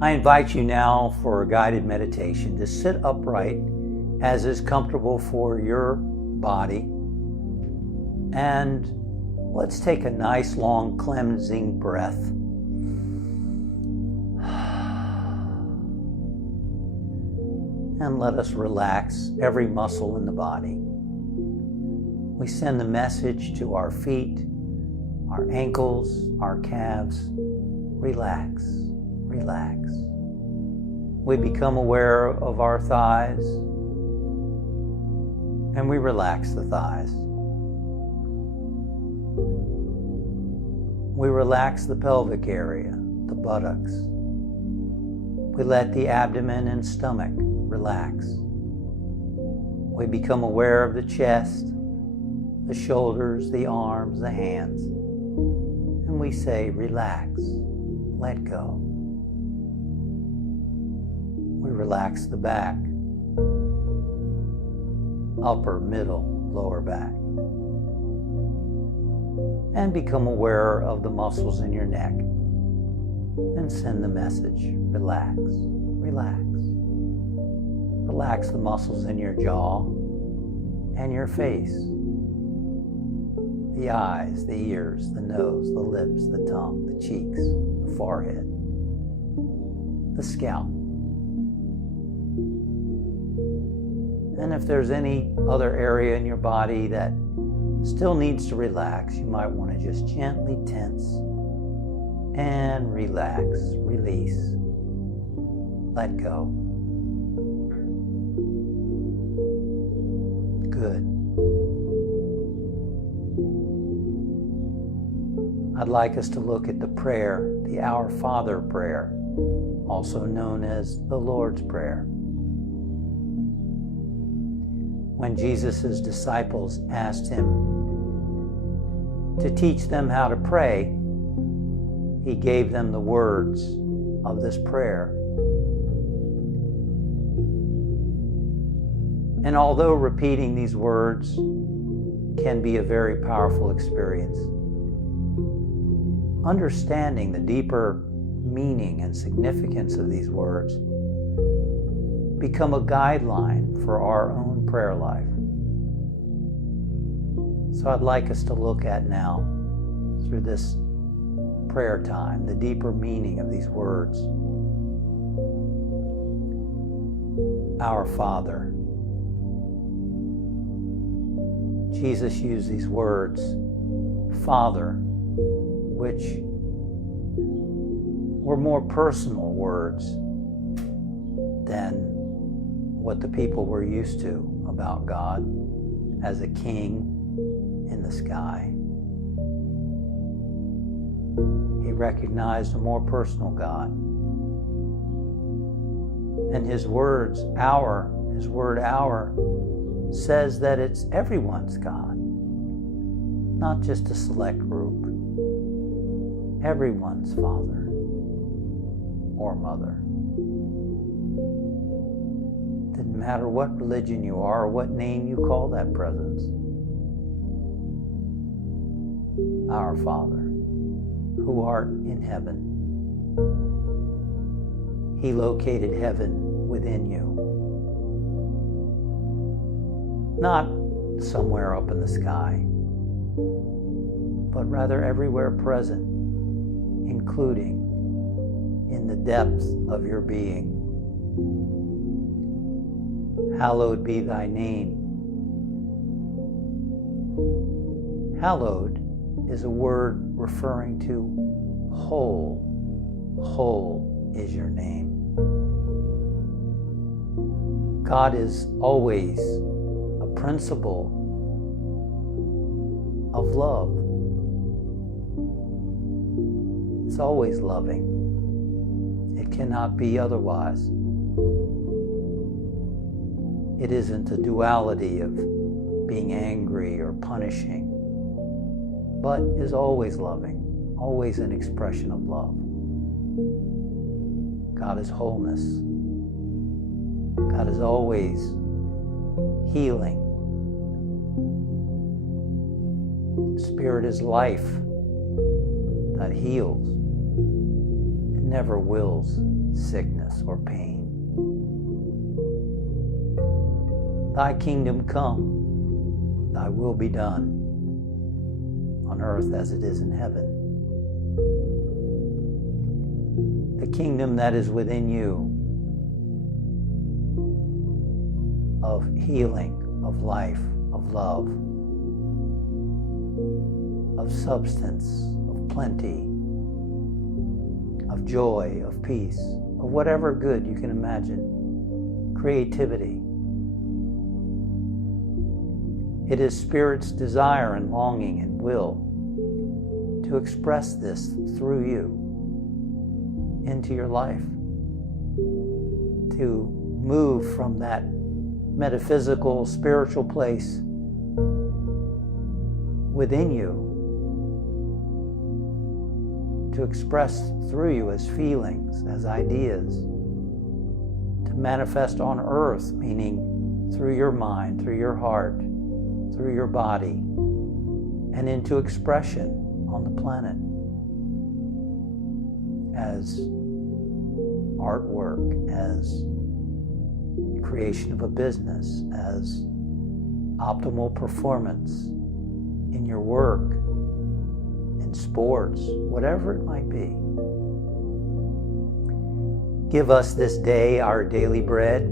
I invite you now for a guided meditation to sit upright as is comfortable for your body. And let's take a nice long cleansing breath. And let us relax every muscle in the body. We send the message to our feet, our ankles, our calves. Relax, relax. We become aware of our thighs, and we relax the thighs. We relax the pelvic area, the buttocks. We let the abdomen and stomach relax. We become aware of the chest, the shoulders, the arms, the hands. And we say, relax, let go. We relax the back, upper, middle, lower back. And become aware of the muscles in your neck. And send the message, relax, relax. Relax the muscles in your jaw and your face. The eyes, the ears, the nose, the lips, the tongue, the cheeks, the forehead, the scalp. And if there's any other area in your body that still needs to relax, you might want to just gently tense and relax, release, let go. Good. I'd like us to look at the prayer, the Our Father prayer, also known as the Lord's Prayer. When Jesus' disciples asked him to teach them how to pray, he gave them the words of this prayer. And although repeating these words can be a very powerful experience, understanding the deeper meaning and significance of these words become a guideline for our own prayer life. So I'd like us to look at now, through this prayer time, the deeper meaning of these words. Our Father. Jesus used these words, Father, which were more personal words than what the people were used to about God as a king in the sky. He recognized a more personal God. And his word our, says that it's everyone's God, not just a select group. Everyone's father or mother. Didn't matter what religion you are or what name you call that presence. Our Father, who art in heaven. He located heaven within you. Not somewhere up in the sky, but rather everywhere present, including in the depths of your being. Hallowed be thy name. Hallowed is a word referring to whole. Whole is your name. God is always a principle of love. It's always loving. It cannot be otherwise. It isn't a duality of being angry or punishing, but is always loving, always an expression of love. God is wholeness. God is always healing. Spirit is life that heals. It never wills sickness, or pain. Thy kingdom come, thy will be done, on earth as it is in heaven. The kingdom that is within you, of healing, of life, of love, of substance, of plenty, of joy, of peace, of whatever good you can imagine, creativity. It is Spirit's desire and longing and will to express this through you into your life, to move from that metaphysical, spiritual place within you, to express through you as feelings, as ideas, to manifest on earth, meaning through your mind, through your heart, through your body, and into expression on the planet as artwork, as creation of a business, as optimal performance in your work, in sports, whatever it might be. Give us this day our daily bread.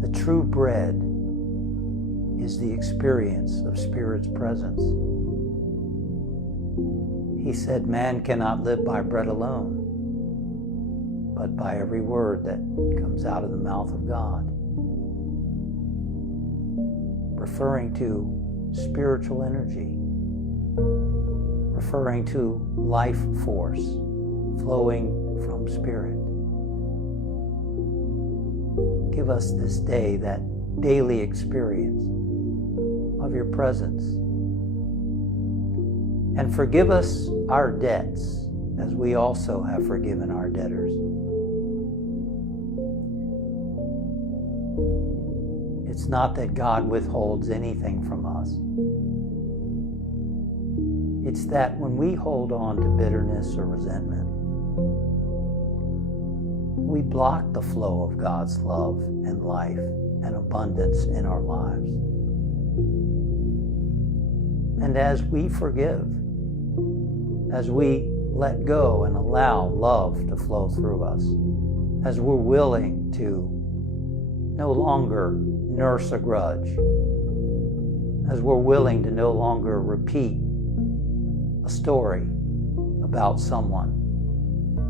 The true bread is the experience of Spirit's presence. He said, man cannot live by bread alone, but by every word that comes out of the mouth of God. Referring to spiritual energy, referring to life force flowing from Spirit. Give us this day that daily experience of your presence. And forgive us our debts as we also have forgiven our debtors. It's not that God withholds anything from us. It's that when we hold on to bitterness or resentment, we block the flow of God's love and life and abundance in our lives. And as we forgive, as we let go and allow love to flow through us, as we're willing to no longer nurse a grudge, as we're willing to no longer repeat a story about someone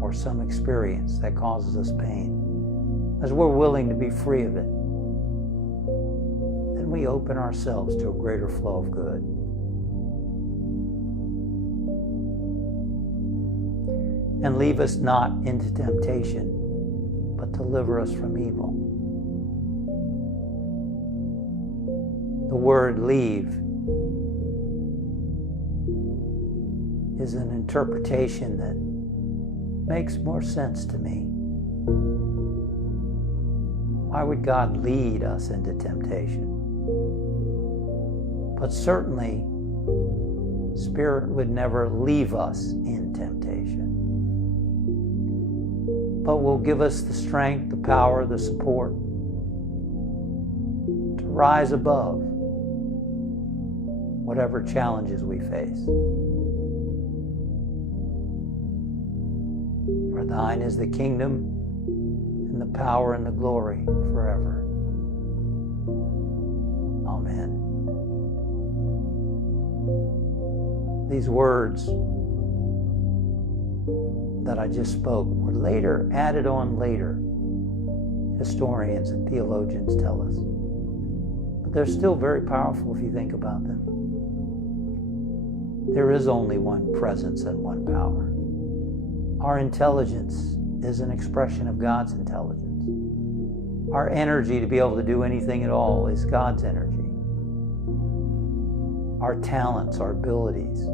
or some experience that causes us pain, as we're willing to be free of it, then we open ourselves to a greater flow of good. And leave us not into temptation, but deliver us from evil. The word leave is an interpretation that makes more sense to me. Why would God lead us into temptation? But certainly, Spirit would never leave us in temptation, but will give us the strength, the power, the support to rise above whatever challenges we face. For thine is the kingdom and the power and the glory forever. Amen. These words that I just spoke were later added on later, historians and theologians tell us. But they're still very powerful if you think about them. There is only one presence and one power. Our intelligence is an expression of God's intelligence. Our energy to be able to do anything at all is God's energy. Our talents, our abilities,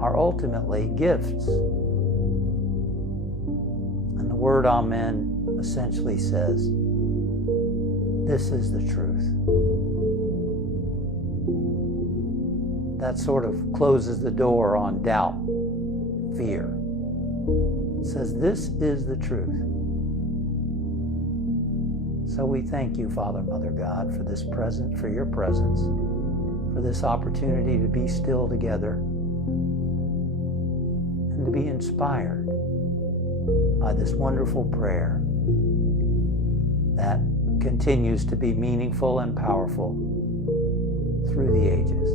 are ultimately gifts. And the word Amen essentially says, this is the truth. That sort of closes the door on doubt, fear, It says, this is the truth. So we thank you, Father, Mother God, for this present, for your presence, for this opportunity to be still together and to be inspired by this wonderful prayer that continues to be meaningful and powerful through the ages.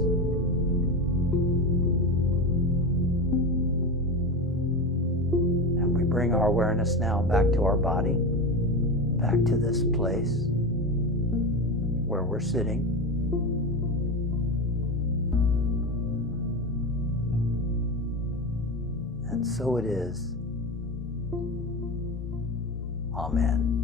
And we bring our awareness now back to our body, back to this place where we're sitting. And so it is. Amen.